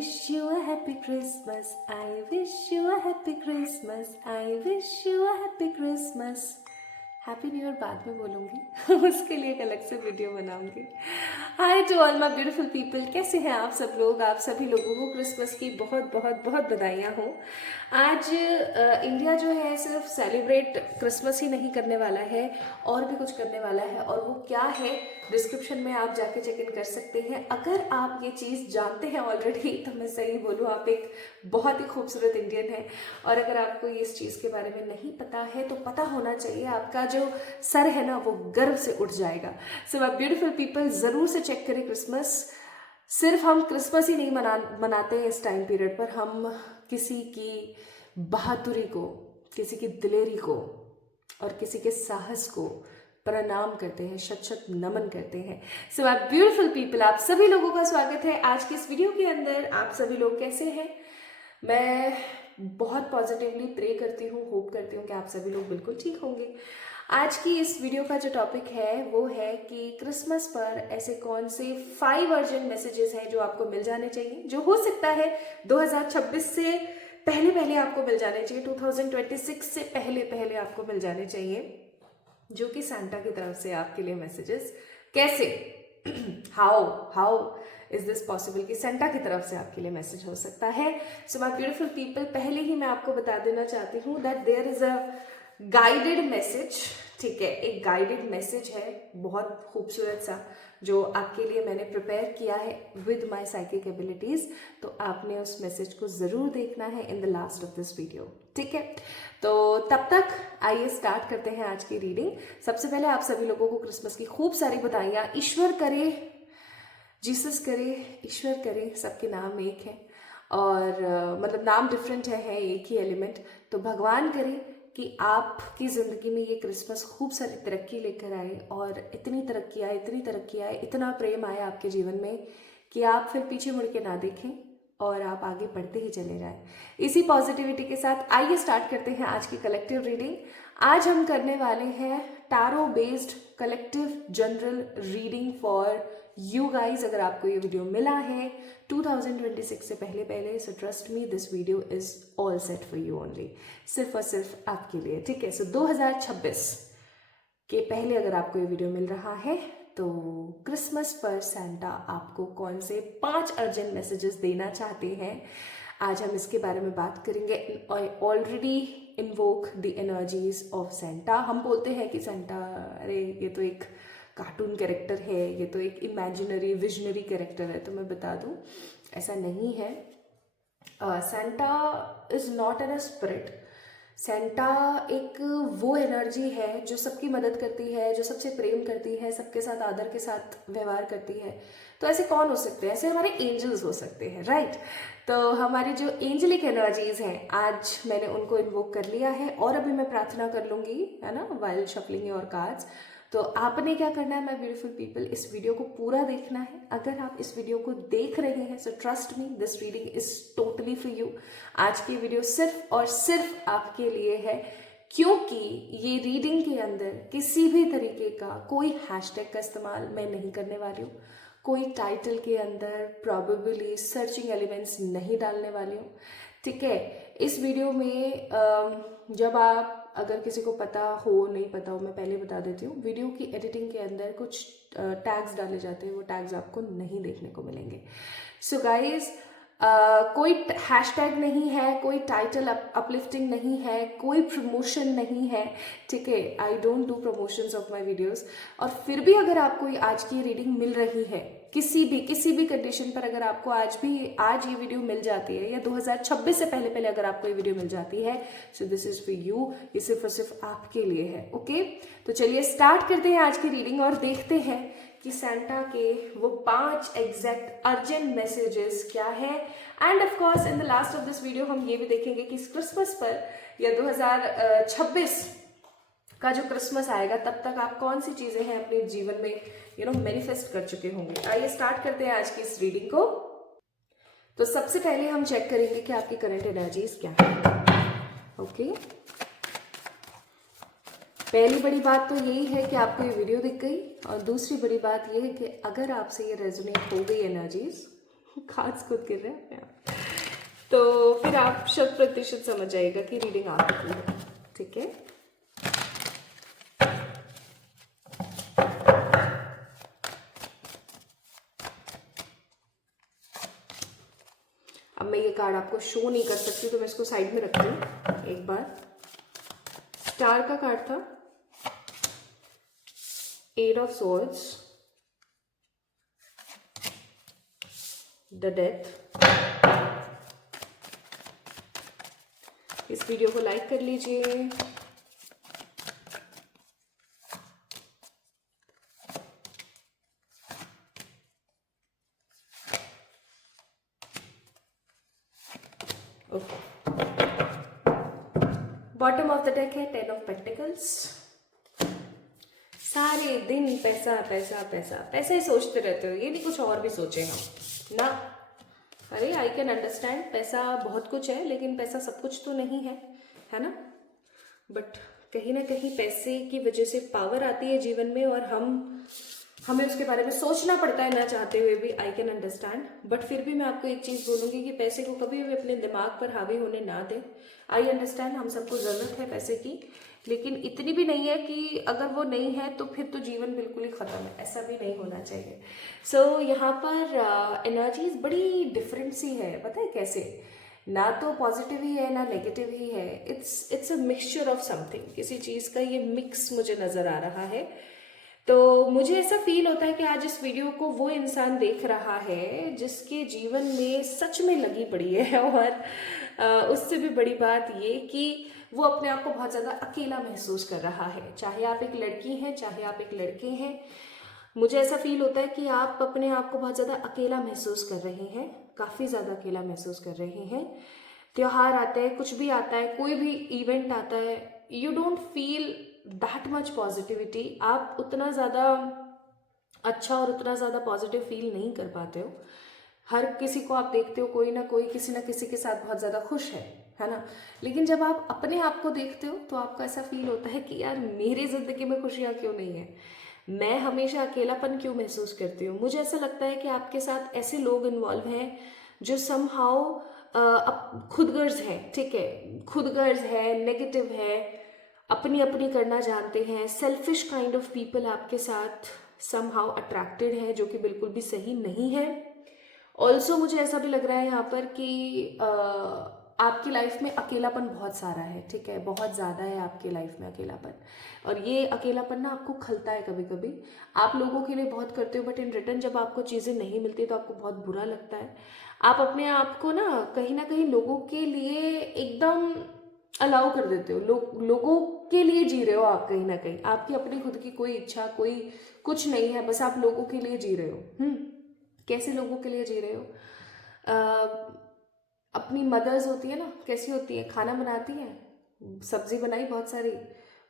wish you a happy Christmas. I wish you a happy Christmas. I wish you a happy Christmas. Happy new year बाद में बोलूँगी उसके लिए एक अलग से वीडियो बनाऊँगी. Hi to all my beautiful people, कैसे हैं आप सब लोग. आप सभी लोगों को क्रिसमस की बहुत बहुत बहुत बधाइयाँ हो. आज इंडिया जो है सिर्फ सेलिब्रेट क्रिसमस ही नहीं करने वाला है, और भी कुछ करने वाला है. और वो क्या है, डिस्क्रिप्शन में आप जाके चेक इन कर सकते हैं. अगर आप ये चीज़ जानते हैं ऑलरेडी तो मैं सही बोलूँ, आप एक बहुत ही खूबसूरत इंडियन है. और अगर आपको इस चीज़ के बारे में नहीं पता है तो पता होना चाहिए. आपका जो सर है ना वो गर्व से उठ जाएगा. सो माय ब्यूटीफुल पीपल, ज़रूर से चेक करें क्रिसमस. सिर्फ हम क्रिसमस ही नहीं मनाते हैं इस टाइम पीरियड पर, हम किसी की बहादुरी को, किसी की दिलेरी को और किसी के साहस को प्रणाम करते हैं, शत शत नमन करते हैं. सो माय ब्यूटीफुल पीपल, आप सभी लोगों का स्वागत है आज की इस वीडियो के अंदर. आप सभी लोग कैसे हैं? मैं बहुत पॉजिटिवली प्रे करती हूँ, होप करती हूँ कि आप सभी लोग बिल्कुल ठीक होंगे. आज की इस वीडियो का जो टॉपिक है वो है कि क्रिसमस पर ऐसे कौन से 5 अर्जेंट मैसेजेस हैं जो आपको मिल जाने चाहिए, जो हो सकता है 2026 से पहले पहले आपको मिल जाने चाहिए, 2026 से पहले पहले आपको मिल जाने चाहिए, जो कि सांता की तरफ से आपके लिए मैसेजेस. कैसे, हाउ इज दिस पॉसिबल कि सांता की तरफ से आपके लिए मैसेज हो सकता है. सो माय ब्यूटीफुल पीपल, पहले ही मैं आपको बता देना चाहती हूँ that there is a guided message. ठीक है, एक गाइडेड मैसेज है बहुत खूबसूरत सा, जो आपके लिए मैंने प्रिपेयर किया है विद माय साइकिक एबिलिटीज. तो आपने उस मैसेज को जरूर देखना है in the last of this video. ठीक है, तो तब तक आइए स्टार्ट करते हैं आज की रीडिंग. सबसे पहले आप सभी लोगों को क्रिसमस की खूब सारी बधाइयाँ. ईश्वर करे, जीसस करे, ईश्वर करे, सबके नाम एक है और मतलब नाम डिफरेंट है एक ही एलिमेंट. तो भगवान करे कि आपकी ज़िंदगी में ये क्रिसमस खूब सारी तरक्की लेकर आए, और इतनी तरक्की आए, इतना प्रेम आए आपके जीवन में कि आप फिर पीछे मुड़ के ना देखें और आप आगे बढ़ते ही चले जाएं. इसी पॉजिटिविटी के साथ आइए स्टार्ट करते हैं आज की कलेक्टिव रीडिंग. आज हम करने वाले हैं tarot based collective general reading for you guys. अगर आपको ये वीडियो मिला है 2026 से पहले पहले, so trust me this video is all set for you only, सिर्फ और सिर्फ आपके लिए. ठीक है, सो 2026 के पहले अगर आपको ये वीडियो मिल रहा है तो क्रिसमस पर सांता आपको कौन से 5 अर्जेंट मैसेजेस देना चाहते हैं, आज हम इसके बारे में बात करेंगे. I already invoke the energies of Santa. हम बोलते हैं कि सांता, अरे ये तो एक कार्टून कैरेक्टर है, ये तो एक इमेजिनरी विजनरी कैरेक्टर है. तो मैं बता दूं, ऐसा नहीं है. Santa is not an a spirit. Santa एक वो एनर्जी है जो सबकी मदद करती है, जो सबसे प्रेम करती है, सबके साथ आदर के साथ व्यवहार करती है. तो ऐसे कौन हो सकते हैं? ऐसे हमारे एंजल्स हो सकते हैं, राइट. तो हमारी जो एंजलिक एनर्जीज हैं, आज मैंने उनको इन्वोक कर लिया है और अभी मैं प्रार्थना कर लूँगी, है ना, वाइल शफलिंग योर कार्ड्स. तो आपने क्या करना है, माय ब्यूटीफुल पीपल, इस वीडियो को पूरा देखना है. अगर आप इस वीडियो को देख रहे हैं so trust me, this reading is totally for you. आज की वीडियो सिर्फ और सिर्फ आपके लिए है, क्योंकि ये रीडिंग के अंदर किसी भी तरीके का कोई हैशटैग का इस्तेमाल मैं नहीं करने वाली हूँ. कोई टाइटल के अंदर प्रॉबेबली सर्चिंग एलिमेंट्स नहीं डालने वाली हूँ. ठीक है, इस वीडियो में जब आप, अगर किसी को पता हो नहीं पता हो, मैं पहले बता देती हूँ, वीडियो की एडिटिंग के अंदर कुछ टैग्स डाले जाते हैं, वो टैग्स आपको नहीं देखने को मिलेंगे. सो गाइज, कोई हैशटैग नहीं है, कोई टाइटल अपलिफ्टिंग नहीं है, कोई प्रमोशन नहीं है. ठीक है, I don't do promotions of my videos. और फिर भी अगर आपको आज की रीडिंग मिल रही है किसी भी कंडीशन पर, अगर आपको आज ये वीडियो मिल जाती है, या 2026 से पहले पहले अगर आपको ये वीडियो मिल जाती है, so this is for you. ये सिर्फ और सिर्फ आपके लिए है. ओके, तो चलिए स्टार्ट करते हैं आज की रीडिंग और देखते हैं कि सांता के वो 5 एग्जैक्ट अर्जेंट मैसेजेस क्या है. And of course in the last of this video हम ये भी देखेंगे कि इस क्रिसमस पर, या 2026 का जो क्रिसमस आएगा, तब तक आप कौन सी चीजें हैं अपने जीवन में मैनिफेस्ट कर चुके होंगे. आइए स्टार्ट करते हैं आज की इस रीडिंग को. तो सबसे पहले हम चेक करेंगे कि आपकी करंट एनर्जीज क्या है. ओके, पहली बड़ी बात तो यही है कि आपको ये वीडियो दिख गई, और दूसरी बड़ी बात ये है कि अगर आपसे ये रेजोनेट हो गई एनर्जीज, खास खुद गिर रहे हैं अपने आप। तो फिर आप 100% समझ जाइएगा कि रीडिंग आपकी है, ठीक है। अब मैं ये कार्ड आपको शो नहीं कर सकती तो मैं इसको साइड में रखती हूँ एक बार। स्टार का कार्ड था, 8 ऑफ सोर्ड्स, द डेथ। इस वीडियो को लाइक कर लीजिए। Okay, bottom of the deck है 10 ऑफ पेंटिकल्स। सारे दिन पैसा पैसा पैसा पैसा ही सोचते रहते हो, ये नहीं कुछ और भी सोचे हम ना। अरे आई कैन अंडरस्टैंड, पैसा बहुत कुछ है लेकिन पैसा सब कुछ तो नहीं है ना। बट कहीं ना कहीं पैसे की वजह से पावर आती है जीवन में और हमें उसके बारे में सोचना पड़ता है ना चाहते हुए भी। आई कैन अंडरस्टैंड, बट फिर भी मैं आपको एक चीज़ बोलूँगी कि पैसे को कभी भी अपने दिमाग पर हावी होने ना दें। आई अंडरस्टैंड, हम सबको ज़रूरत है पैसे की, लेकिन इतनी भी नहीं है कि अगर वो नहीं है तो फिर तो जीवन बिल्कुल ही ख़त्म है, ऐसा भी नहीं होना चाहिए। सो यहाँ पर एनर्जीज बड़ी डिफरेंट सी है, पता है कैसे, ना तो पॉजिटिव ही है ना नेगेटिव ही है। It's a mixture of something, किसी चीज़ का ये मिक्स मुझे नज़र आ रहा है। तो मुझे ऐसा फील होता है कि आज इस वीडियो को वो इंसान देख रहा है जिसके जीवन में सच में लगी पड़ी है, और उससे भी बड़ी बात ये कि वो अपने आप को बहुत ज़्यादा अकेला महसूस कर रहा है। चाहे आप एक लड़की हैं चाहे आप एक लड़के हैं, मुझे ऐसा फील होता है कि आप अपने आप को बहुत ज़्यादा अकेला महसूस कर रहे हैं, काफ़ी ज़्यादा अकेला महसूस कर रहे हैं। त्योहार आते हैं, कुछ भी आता है, कोई भी इवेंट आता है, you don't feel that much positivity. आप उतना ज़्यादा अच्छा और उतना ज़्यादा पॉजिटिव फील नहीं कर पाते हो। हर किसी को आप देखते हो, कोई ना कोई किसी ना किसी के साथ बहुत ज़्यादा खुश है ना। लेकिन जब आप अपने आप को देखते हो तो आपको ऐसा फील होता है कि यार मेरी ज़िंदगी में खुशियाँ क्यों नहीं है, मैं हमेशा अकेलापन क्यों महसूस करती हूँ। मुझे ऐसा लगता है कि आपके साथ ऐसे लोग इन्वॉल्व हैं जो समहाउ खुदगर्ज है, ठीक है, खुदगर्ज है, नेगेटिव है, अपनी अपनी करना जानते हैं, सेल्फिश काइंड ऑफ पीपल आपके साथ समहाउ अट्रैक्टेड है, जो कि बिल्कुल भी सही नहीं है। ऑल्सो मुझे ऐसा भी लग रहा है यहाँ पर कि आपकी लाइफ में अकेलापन बहुत सारा है, ठीक है, बहुत ज़्यादा है आपकी लाइफ में अकेलापन। और ये अकेलापन ना आपको खलता है कभी कभी, आप लोगों के लिए बहुत करते हो बट इन रिटर्न जब आपको चीज़ें नहीं मिलती तो आपको बहुत बुरा लगता है। आप अपने आप को ना कहीं लोगों के लिए एकदम अलाउ कर देते हो, लोगों के लिए जी रहे हो आप, कहीं ना कहीं आपकी अपनी खुद की कोई इच्छा कोई कुछ नहीं है, बस आप लोगों के लिए जी रहे हो। कैसे लोगों के लिए जी रहे हो? अपनी मदर्स होती है ना, कैसी होती है, खाना बनाती है, सब्जी बनाई बहुत सारी,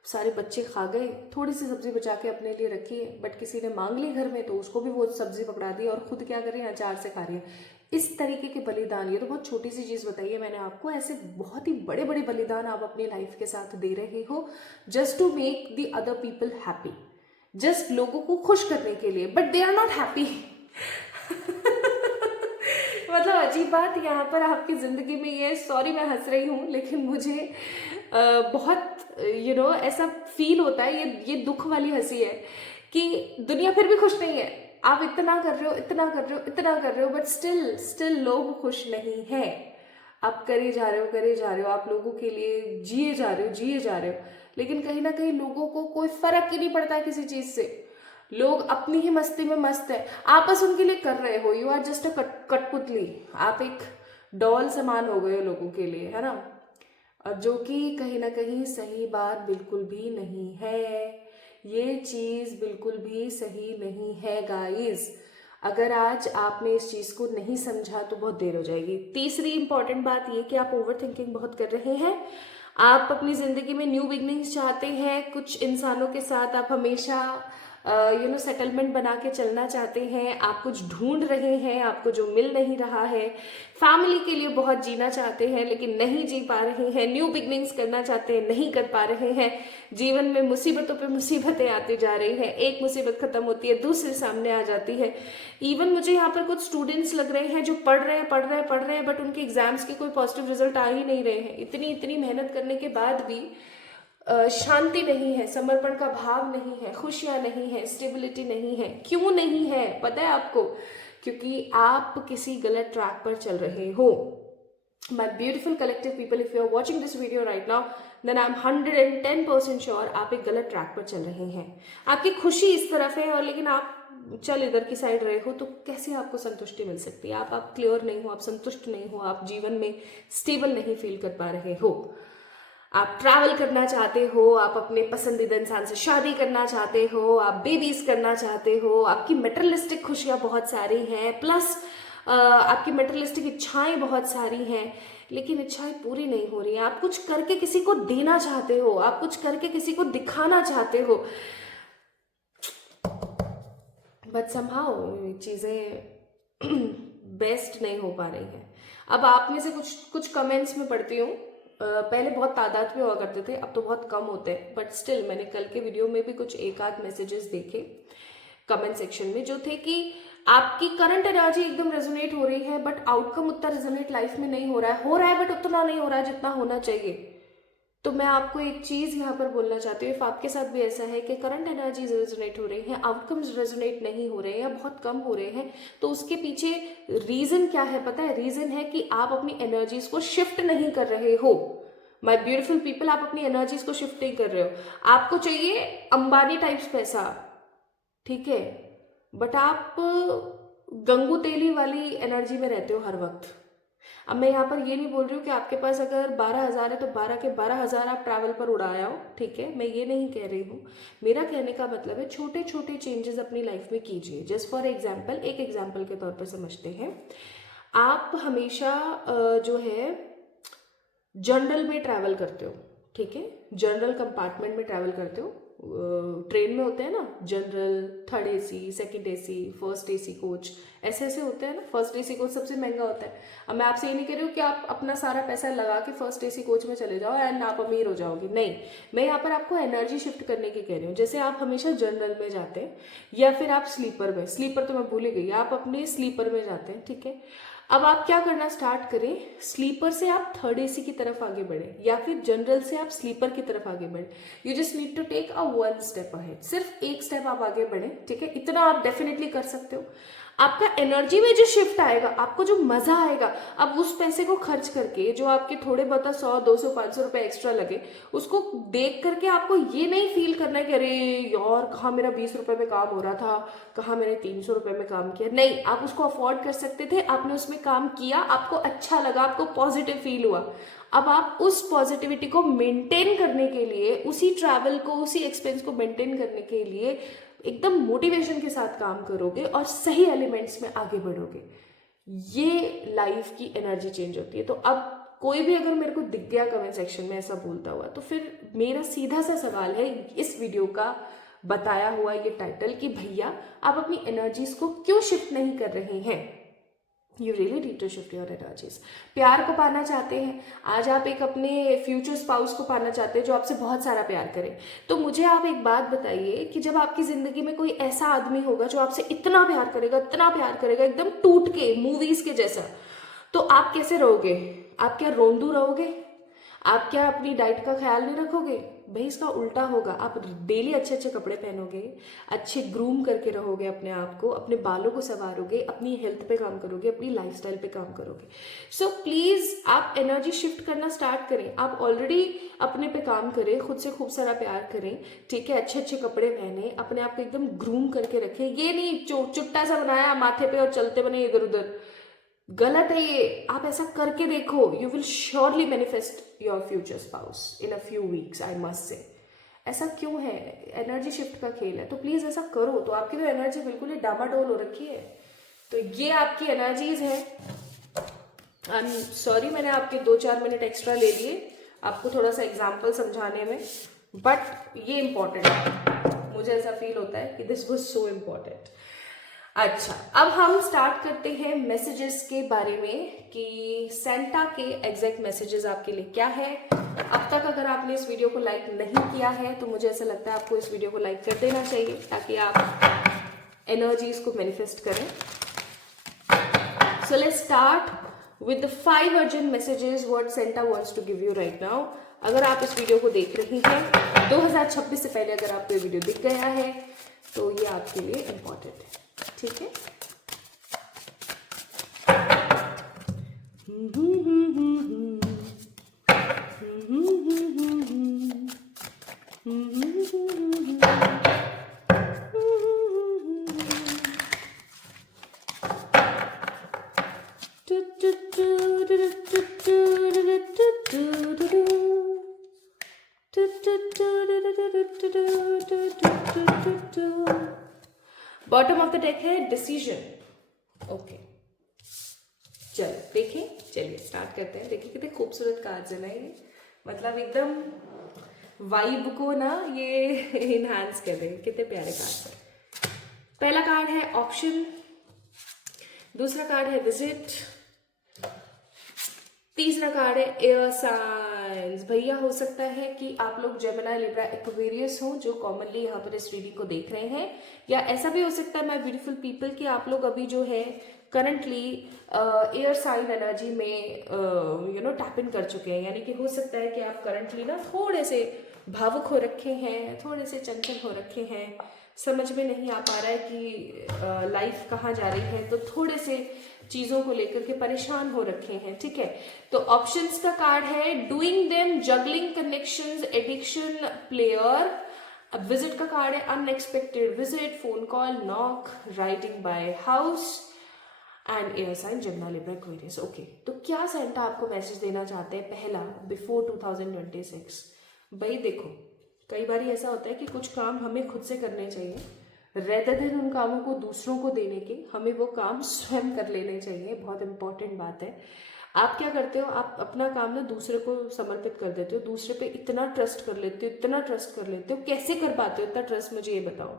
सारे बच्चे खा गए, थोड़ी सी सब्जी बचा के अपने लिए रखी है, बट किसी ने मांग ली घर में तो उसको भी वो सब्जी पकड़ा दी और खुद क्या करें, अचार से खा रही है। इस तरीके के बलिदान, ये तो बहुत छोटी सी चीज़ बताई है मैंने आपको, ऐसे बहुत ही बड़े बड़े बलिदान आप अपनी लाइफ के साथ दे रहे हो just to make the other people happy, just लोगों को खुश करने के लिए, but they are not happy. मतलब अजीब बात यहाँ पर आपकी ज़िंदगी में ये, सॉरी मैं हंस रही हूँ लेकिन मुझे बहुत ऐसा फील होता है, ये दुख वाली हंसी है कि दुनिया फिर भी खुश नहीं है। आप इतना कर रहे हो, इतना कर रहे हो, इतना कर रहे हो, बट स्टिल लोग खुश नहीं है। आप करे जा रहे हो, आप लोगों के लिए जिए जा रहे हो, लेकिन कहीं ना कहीं लोगों को कोई फर्क ही नहीं पड़ता है किसी चीज़ से। लोग अपनी ही मस्ती में मस्त है, आप बस उनके लिए कर रहे हो, यू आर जस्ट अ कठपुतली, आप एक डॉल समान हो गए हो लोगों के लिए, है ना। और जो कि कहीं ना कहीं सही बात बिल्कुल भी नहीं है, ये चीज़ बिल्कुल भी सही नहीं है गाइस। अगर आज आपने इस चीज़ को नहीं समझा तो बहुत देर हो जाएगी। तीसरी इंपॉर्टेंट बात ये कि आप ओवर थिंकिंग बहुत कर रहे हैं, आप अपनी ज़िंदगी में न्यू बिगनिंग्स चाहते हैं, कुछ इंसानों के साथ आप हमेशा सेटलमेंट बना के चलना चाहते हैं, आप कुछ ढूंढ रहे हैं, आपको जो मिल नहीं रहा है, फैमिली के लिए बहुत जीना चाहते हैं लेकिन नहीं जी पा रहे हैं, न्यू बिगनिंग्स करना चाहते हैं नहीं कर पा रहे हैं, जीवन में मुसीबतों पे मुसीबतें आती जा रही हैं, एक मुसीबत खत्म होती है दूसरी सामने आ जाती है। इवन मुझे यहाँ पर कुछ स्टूडेंट्स लग रहे हैं जो पढ़ रहे हैं बट उनके एग्जाम्स के कोई पॉजिटिव रिजल्ट आ ही नहीं रहे हैं। इतनी मेहनत करने के बाद भी शांति नहीं है, समर्पण का भाव नहीं है, खुशियां नहीं है, स्टेबिलिटी नहीं है। क्यों नहीं है पता है आपको? क्योंकि आप किसी गलत ट्रैक पर चल रहे हो। My beautiful collective people, if you are watching this video right now, then I'm 110% sure आप एक गलत ट्रैक पर चल रहे हैं। आपकी खुशी इस तरफ है और लेकिन आप चल इधर की साइड रहे हो, तो कैसे आपको संतुष्टि मिल सकती है? आप क्लियर नहीं हो, आप संतुष्ट नहीं हो, आप जीवन में स्टेबल नहीं फील कर पा रहे हो। आप ट्रैवल करना चाहते हो, आप अपने पसंदीदा इंसान से शादी करना चाहते हो, आप बेबीज करना चाहते हो, आपकी मेटेरियलिस्टिक खुशियां बहुत सारी हैं, प्लस आपकी मेटेरियलिस्टिक इच्छाएं बहुत सारी हैं, लेकिन इच्छाएं पूरी नहीं हो रही हैं। आप कुछ करके किसी को देना चाहते हो, आप कुछ करके किसी को दिखाना चाहते हो, बट समहाउ चीजें बेस्ट नहीं हो पा रही हैं। अब आप में से कुछ कमेंट्स में पढ़ती हूँ, पहले बहुत तादाद में हुआ करते थे, अब तो बहुत कम होते हैं, बट स्टिल मैंने कल के वीडियो में भी कुछ एक आध मैसेजेस देखे कमेंट सेक्शन में, जो थे कि आपकी करंट एनर्जी एकदम रेजोनेट हो रही है बट आउटकम उतना रेजोनेट लाइफ में नहीं हो रहा है बट उतना नहीं हो रहा है जितना होना चाहिए। तो मैं आपको एक चीज यहाँ पर बोलना चाहती हूँ, इफ आपके साथ भी ऐसा है कि करंट एनर्जी रेजोनेट हो रही है, आउटकम्स रेजोनेट नहीं हो रहे हैं या बहुत कम हो रहे हैं, तो उसके पीछे रीजन क्या है पता है? रीजन है कि आप अपनी एनर्जीज को शिफ्ट नहीं कर रहे हो। माय ब्यूटीफुल पीपल, आप अपनी एनर्जीज को शिफ्ट नहीं कर रहे हो। आपको चाहिए अंबानी टाइप्स पैसा, ठीक है, बट आप गंगू तेली वाली एनर्जी में रहते हो हर वक्त। अब मैं यहाँ पर ये नहीं बोल रही हूँ कि आपके पास अगर 12,000 है तो 12 के 12,000 आप ट्रैवल पर उड़ाया हो, ठीक है, मैं ये नहीं कह रही हूँ। मेरा कहने का मतलब है छोटे छोटे चेंजेस अपनी लाइफ में कीजिए। जस्ट फॉर एग्जाम्पल, एक एग्जाम्पल के तौर पर समझते हैं, आप हमेशा जो है जनरल में ट्रैवल करते हो, ठीक है, जनरल कंपार्टमेंट में ट्रैवल करते हो, ट्रेन में होते हैं ना general, third AC, second AC, first AC coach, ऐसे होते हैं ना। फर्स्ट एसी कोच सबसे महंगा होता है। अब मैं आपसे ये नहीं कह रही हूँ कि आप अपना सारा पैसा लगा के फर्स्ट एसी कोच में चले जाओ एंड आप अमीर हो जाओगे, नहीं, मैं यहाँ पर आपको एनर्जी शिफ्ट करने की कह रही हूँ। जैसे आप हमेशा जनरल में जाते हैं या फिर आप स्लीपर में, स्लीपर तो मैं भूल ही गई, आप अपने स्लीपर में जाते हैं, ठीक है। अब आप क्या करना स्टार्ट करें, स्लीपर से आप थर्ड एसी की तरफ आगे बढ़े या फिर जनरल से आप स्लीपर की तरफ आगे बढ़े। You just need to take a one step ahead, सिर्फ एक स्टेप आप आगे बढ़े, ठीक है, इतना आप डेफिनेटली कर सकते हो। आपका एनर्जी में जो शिफ्ट आएगा, आपको जो मजा आएगा, अब उस पैसे को खर्च करके जो आपके थोड़े बहुत 100, 200, 500 रुपए एक्स्ट्रा लगे, उसको देख करके आपको ये नहीं फील करना है कि अरे यार कहाँ मेरा 20 रुपए में काम हो रहा था, कहाँ मैंने 300 रुपए में काम किया। नहीं, आप उसको अफोर्ड कर सकते थे, आपने उसमें काम किया, आपको अच्छा लगा, आपको पॉजिटिव फील हुआ। अब आप उस पॉजिटिविटी को मेंटेन करने के लिए, उसी ट्रैवल को, उसी एक्सपेंस को मेंटेन करने के लिए एकदम मोटिवेशन के साथ काम करोगे और सही एलिमेंट्स में आगे बढ़ोगे। ये लाइफ की एनर्जी चेंज होती है। तो अब कोई भी अगर मेरे को दिख गया कमेंट सेक्शन में ऐसा बोलता हुआ, तो फिर मेरा सीधा सा सवाल है इस वीडियो का बताया हुआ ये टाइटल कि भैया आप अपनी एनर्जीज को क्यों शिफ्ट नहीं कर रहे हैं? You really need to shift your energies. प्यार को पाना चाहते हैं, आज आप एक अपने फ्यूचर स्पाउस को पाना चाहते हैं जो आपसे बहुत सारा प्यार करे, तो मुझे आप एक बात बताइए कि जब आपकी जिंदगी में कोई ऐसा आदमी होगा जो आपसे इतना प्यार करेगा, इतना प्यार करेगा, एकदम टूट के मूवीज के जैसा, तो आप कैसे रहोगे? आप क्या रोंदू रहोगे? आप क्या अपनी डाइट का ख्याल नहीं रखोगे? भाई इसका उल्टा होगा, आप डेली अच्छे अच्छे कपड़े पहनोगे, अच्छे ग्रूम करके रहोगे अपने आप को, अपने बालों को संवारोगे, अपनी हेल्थ पे काम करोगे, अपनी लाइफस्टाइल पे काम करोगे। सो प्लीज आप एनर्जी शिफ्ट करना स्टार्ट करें। आप ऑलरेडी अपने पे काम करें, खुद से खूब सारा प्यार करें, ठीक है, अच्छे अच्छे कपड़े पहने, अपने आप को एकदम ग्रूम करके रखें। ये नहीं चुट्टा सा बनाया माथे पे और चलते बने इधर उधर, गलत है ये। आप ऐसा करके देखो, you will surely manifest your future spouse in a few weeks, I must say. ऐसा क्यों है? एनर्जी शिफ्ट का खेल है, तो प्लीज ऐसा करो। तो आपकी तो एनर्जी बिल्कुल ही डामाडोल हो रखी है, तो ये आपकी एनर्जीज है। आई एम सॉरी मैंने आपके 2-4 मिनट एक्स्ट्रा ले लिए आपको थोड़ा सा एग्जाम्पल समझाने में, बट ये इंपॉर्टेंट है। मुझे ऐसा फील होता है कि दिस वाज सो इम्पोर्टेंट। अच्छा, अब हम स्टार्ट करते हैं मैसेजेस के बारे में कि सेंटा के एग्जैक्ट मैसेजेस आपके लिए क्या है। अब तक अगर आपने इस वीडियो को लाइक नहीं किया है तो मुझे ऐसा लगता है आपको इस वीडियो को लाइक कर देना चाहिए ताकि आप एनर्जीज को मैनिफेस्ट करें। So let's start with the 5 urgent messages what Santa wants to give you right now। अगर आप इस वीडियो को देख रही हैं 2026 से पहले अगर आपको ये वीडियो दिख गया है तो ये आपके लिए इम्पोर्टेंट है, ठीक है। बॉटम ऑफ द डेक है डिसीजन। ओके, चलो देखिए, चलिए स्टार्ट करते हैं। देखिए कितने खूबसूरत कार्ड्स है ना ये, मतलब एकदम वाइब को ना ये इनहांस कर रहे हैं। कितने प्यारे कार्ड्स है। पहला कार्ड है ऑप्शन, दूसरा कार्ड है विजिट, तीसरा कार्ड है एयर साइंस। भैया हो सकता है कि आप लोग जेमिनी, लिब्रा, एक्वेरियस हो जो कॉमनली यहाँ पर इस रीडिंग को देख रहे हैं, या ऐसा भी हो सकता है माय ब्यूटीफुल पीपल कि आप लोग अभी जो है करंटली एयर साइन एनर्जी में टैप इन कर चुके हैं। यानी कि हो सकता है कि आप करंटली ना थोड़े से भावुक हो रखे हैं, थोड़े से चंचल हो रखे हैं, समझ में नहीं आ पा रहा है कि लाइफ कहाँ जा रही है, तो थोड़े से चीज़ों को लेकर के परेशान हो रखे हैं, ठीक है। तो ऑप्शंस का कार्ड है doing them, juggling connections, addiction, player. अब विजिट का कार्ड है unexpected visit, phone call, knock, riding by house and air sign Gemini, Libra, Aquarius. Okay, तो क्या सेंटा आपको मैसेज देना चाहते हैं पहला बिफोर 2026? भाई देखो, कई बार ऐसा होता है कि कुछ काम हमें खुद से करने चाहिए, रेदर देन उन कामों को दूसरों को देने के, हमें वो काम स्वयं कर लेने चाहिए। बहुत इंपॉर्टेंट बात है। आप क्या करते हो, आप अपना काम ना दूसरे को समर्पित कर देते हो, दूसरे पे इतना ट्रस्ट कर लेते हो, इतना ट्रस्ट कर लेते हो। कैसे कर पाते हो इतना ट्रस्ट, मुझे ये बताओ।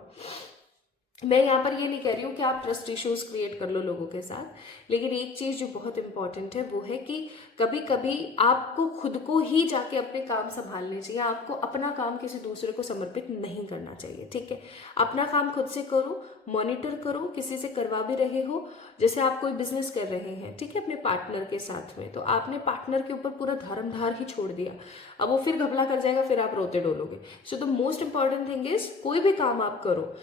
मैं यहाँ पर ये नहीं कह रही हूँ कि आप ट्रस्ट इश्यूज क्रिएट कर लो लोगों के साथ, लेकिन एक चीज़ जो बहुत इंपॉर्टेंट है वो है कि कभी कभी आपको खुद को ही जाके अपने काम संभालने चाहिए। आपको अपना काम किसी दूसरे को समर्पित नहीं करना चाहिए, ठीक है। अपना काम खुद से करो, मॉनिटर करो, किसी से करवा भी रहे हो, जैसे आप कोई बिजनेस कर रहे हैं, ठीक है, अपने पार्टनर के साथ में, तो आपने पार्टनर के ऊपर पूरा धर्मधार ही छोड़ दिया, अब वो फिर घपला कर जाएगा, फिर आप रोते डोलोगे। So the most important thing is कोई भी काम आप करो,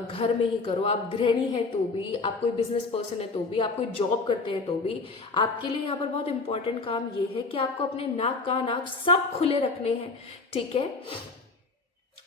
घर में ही करो, आप गृहिणी है तो भी, आप कोई बिजनेस पर्सन है तो भी, आप कोई जॉब करते हैं तो भी, आपके लिए यहाँ पर बहुत इंपॉर्टेंट काम ये है कि आपको अपने नाक कान आँख सब खुले रखने हैं, ठीक है,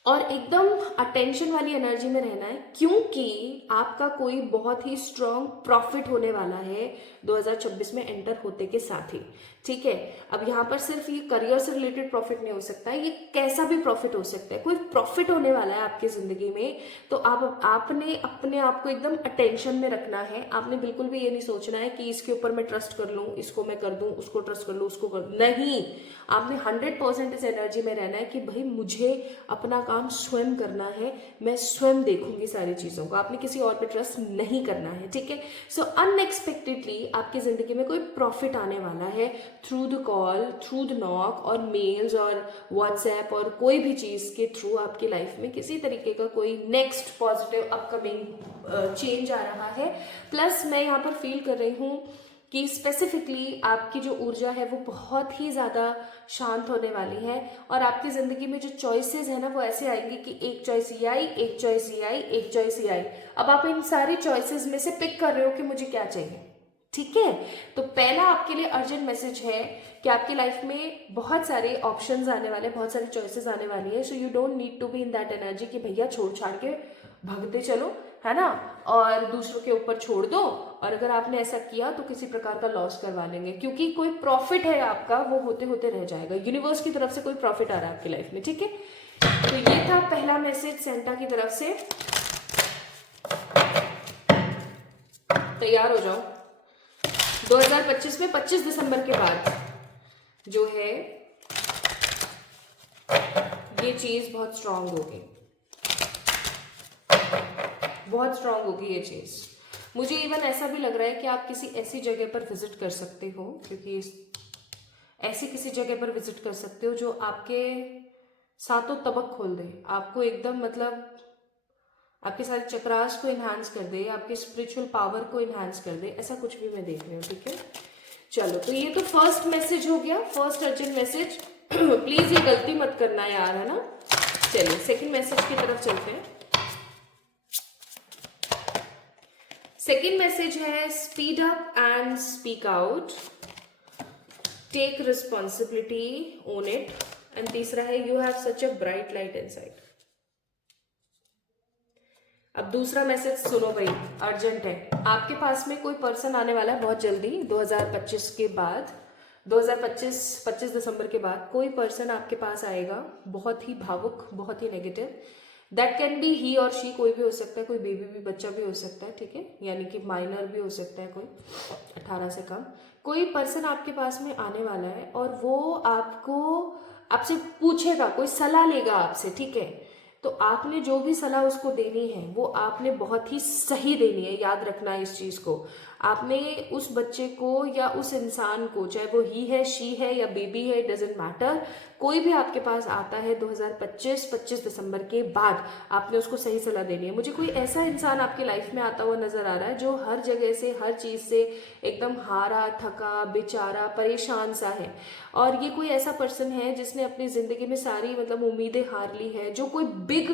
और एकदम अटेंशन वाली एनर्जी में रहना है, क्योंकि आपका कोई बहुत ही स्ट्रॉन्ग प्रॉफिट होने वाला है 2026 में एंटर होते के साथ ही, ठीक है। अब यहाँ पर सिर्फ ये करियर से रिलेटेड प्रॉफिट नहीं हो सकता है, ये कैसा भी प्रॉफिट हो सकता है, कोई प्रॉफिट होने वाला है आपकी जिंदगी में, तो आपने अपने आप को एकदम अटेंशन में रखना है। आपने बिल्कुल भी ये नहीं सोचना है कि इसके ऊपर मैं ट्रस्ट कर लूँ, इसको मैं कर दूँ, उसको ट्रस्ट कर लूँ, उसको कर, नहीं, आपने 100% इस एनर्जी में रहना है कि भाई मुझे अपना काम स्वयं करना है, मैं स्वयं देखूंगी सारी चीज़ों को, आपने किसी और पे ट्रस्ट नहीं करना है, ठीक है। सो अनएक्सपेक्टेडली आपकी ज़िंदगी में कोई प्रॉफिट आने वाला है through the call, through the knock और मेल्स और व्हाट्सएप और कोई भी चीज़ के थ्रू आपकी लाइफ में किसी तरीके का कोई नेक्स्ट पॉजिटिव अपकमिंग चेंज आ रहा है। प्लस मैं यहाँ पर फील कर रही हूँ कि स्पेसिफिकली आपकी जो ऊर्जा है वो बहुत ही ज़्यादा शांत होने वाली है, और आपकी ज़िंदगी में जो चॉइसेस है ना वो ऐसे आएंगे कि एक चॉइस ये आई, एक चॉइस ये आई, एक चॉइस ये आई। अब आप इन सारी चॉइसेस में से पिक कर रहे हो कि मुझे क्या चाहिए, ठीक है। तो पहला आपके लिए अर्जेंट मैसेज है कि आपकी लाइफ में बहुत सारे ऑप्शंस आने वाले, बहुत सारी चॉइसेस आने वाली है। So you don't need to be in that energy कि भैया छोड़ छाड़ के भागते चलो, है ना, और दूसरों के ऊपर छोड़ दो, और अगर आपने ऐसा किया तो किसी प्रकार का लॉस करवा लेंगे, क्योंकि कोई प्रॉफिट है आपका वो होते होते रह जाएगा। यूनिवर्स की तरफ से कोई प्रॉफिट आ रहा है आपकी लाइफ में, ठीक है। तो ये था पहला मैसेज सेंटा की तरफ से। तैयार हो जाओ, 2025 में 25 दिसंबर के बाद जो है ये चीज बहुत स्ट्रांग होगी। बहुत स्ट्रांग होगी ये चीज़। मुझे इवन ऐसा भी लग रहा है कि आप किसी ऐसी जगह पर विजिट कर सकते हो, क्योंकि ऐसी किसी जगह पर विजिट कर सकते हो जो आपके सातों तबक खोल दे, आपको एकदम मतलब आपके सारे चक्रास को इन्हांस कर दे, आपके स्पिरिचुअल पावर को इन्हांस कर दे, ऐसा कुछ भी मैं देख रही हूँ। ठीक है, चलो तो ये तो फर्स्ट मैसेज हो गया, फर्स्ट अर्जेंट मैसेज। प्लीज ये गलती मत करना यार, है ना। चलिए सेकंड मैसेज की तरफ चलते हैं। सेकंड मैसेज है speed up and speak out, take responsibility, own it. And तीसरा है you have such a bright light inside. अब दूसरा मैसेज सुनो भाई, अर्जेंट है। आपके पास में कोई पर्सन आने वाला है बहुत जल्दी, 2025 के बाद, 25 दिसंबर के बाद कोई पर्सन आपके पास आएगा, बहुत ही भावुक, बहुत ही नेगेटिव। दैट कैन बी ही और शी, कोई भी हो सकता है, कोई बेबी भी, बच्चा भी हो सकता है। ठीक है, यानी कि माइनर भी हो सकता है, कोई 18 से कम। कोई पर्सन आपके पास में आने वाला है और वो आपसे पूछेगा, कोई सलाह लेगा आपसे। ठीक है, तो आपने जो भी सलाह उसको देनी है वो आपने बहुत ही सही देनी है। याद रखना है इस चीज को। आपने उस बच्चे को या उस इंसान को, चाहे वो ही है, शी है या बेबी है, इट डजेंट मैटर, कोई भी आपके पास आता है 25 दिसंबर के बाद, आपने उसको सही सलाह देनी है। मुझे कोई ऐसा इंसान आपकी लाइफ में आता हुआ नजर आ रहा है जो हर जगह से, हर चीज से एकदम हारा, थका, बेचारा, परेशान सा है। और ये कोई ऐसा पर्सन है जिसने अपनी जिंदगी में सारी मतलब उम्मीदें हार ली है, जो कोई बिग